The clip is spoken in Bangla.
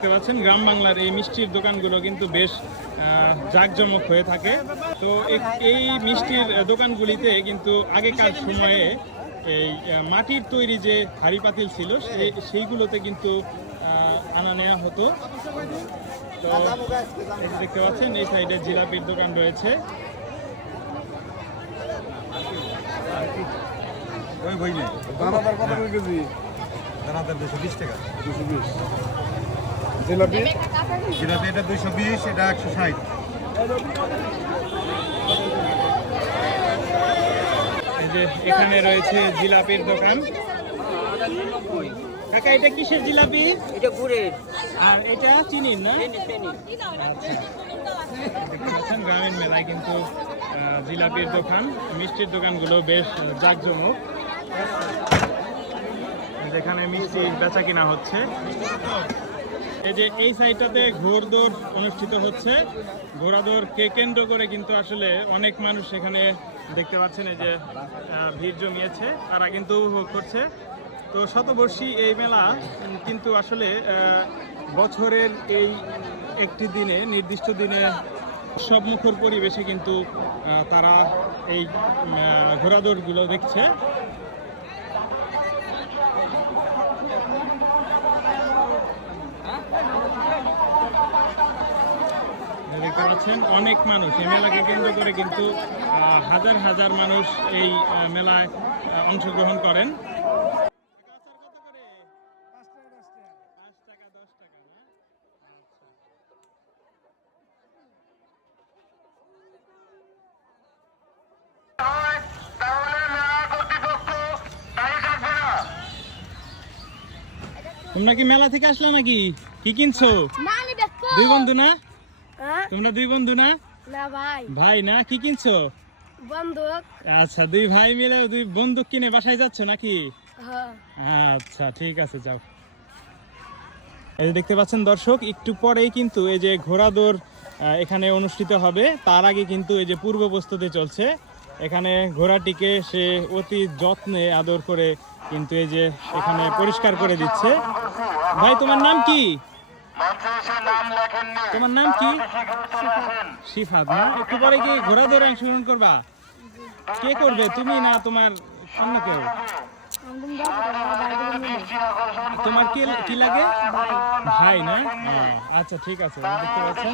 দেখতে পাচ্ছেন গ্রাম বাংলার এই মিষ্টির দোকানগুলো কিন্তু বেশ জাঁকজমক হয়ে থাকে। তো এই মিষ্টির দোকানগুলিতে কিন্তু আগেকার সময়ে এই মাটির তৈরি যে হাঁড়ি পাতিল ছিল সেইগুলোতে কিন্তু আনা নেওয়া হতো। তো দেখতে পাচ্ছেন এই সাইডে জিলাপির দোকান রয়েছে। দানাদার 220 টাকা। 220 জিলাপি জিলাপি এটা 220, এটা 160। এই যে এখানে রয়েছে জিলাপির দোকান। কাকা এটা কিসের জিলাপি? এটা গুড়ের আর এটা চিনির না? চিনি। দেখতে পাচ্ছেন গ্রামীণ মেলায় কিন্তু জিলাপির দোকান, মিষ্টির দোকানগুলো বেশ জাঁকজমক। যেখানে মিষ্টি বেচা কিনা হচ্ছে। এই যে এই সাইডটাতে ঘোড়দৌড় অনুষ্ঠিত হচ্ছে। ঘোড়াদৌড়কে কেন্দ্র করে কিন্তু আসলে অনেক মানুষ এখানে দেখতে পাচ্ছেন এই যে ভিড় জমিয়েছে, তারা কিন্তু উপভোগ করছে। তো শতবর্ষী এই মেলা কিন্তু আসলে বছরের এই একটি দিনে, নির্দিষ্ট দিনে উৎসবমুখর পরিবেশে কিন্তু তারা এই ঘোড়াদৌড়গুলো দেখছে। দেখতে পাচ্ছেন অনেক মানুষ এই মেলাকে কেন্দ্র করে কিন্তু হাজার হাজার মানুষ এই মেলায় অংশগ্রহণ করেন। তোমরা কি মেলা থেকে আসলে নাকি? কি কিনছো? দুই বন্ধু না? তোমরা দুই বন্ধু না? না ভাই। ভাই না? কি কিনছো? বন্দুক। আচ্ছা, দুই ভাই মিলে দুই বন্দুক কিনে বাসায় যাচ্ছ নাকি? হ্যাঁ। আচ্ছা, ঠিক আছে, যাও। এই যে দেখতে পাচ্ছেন দর্শক, একটু পরেই কিন্তু এই যে ঘোড়াদৌড় এখানে অনুষ্ঠিত হবে। তার আগে কিন্তু এই যে পূর্ব প্রস্তুতি চলছে। এখানে ঘোড়াটিকে সে অতি যত্নে আদর করে কিন্তু এই যে এখানে পরিষ্কার করে দিচ্ছে। ভাই তোমার নাম কি? তোমার নাম কি? শিফাত না? একটু পরে কি ঘোড়াদৌড় অংশগ্রহণ করবা? কে করবে, তুমি না তোমার অন্য কেউ? তোমার কি লাগে? ভাই না? আচ্ছা, ঠিক আছে, দেখতে পাচ্ছেন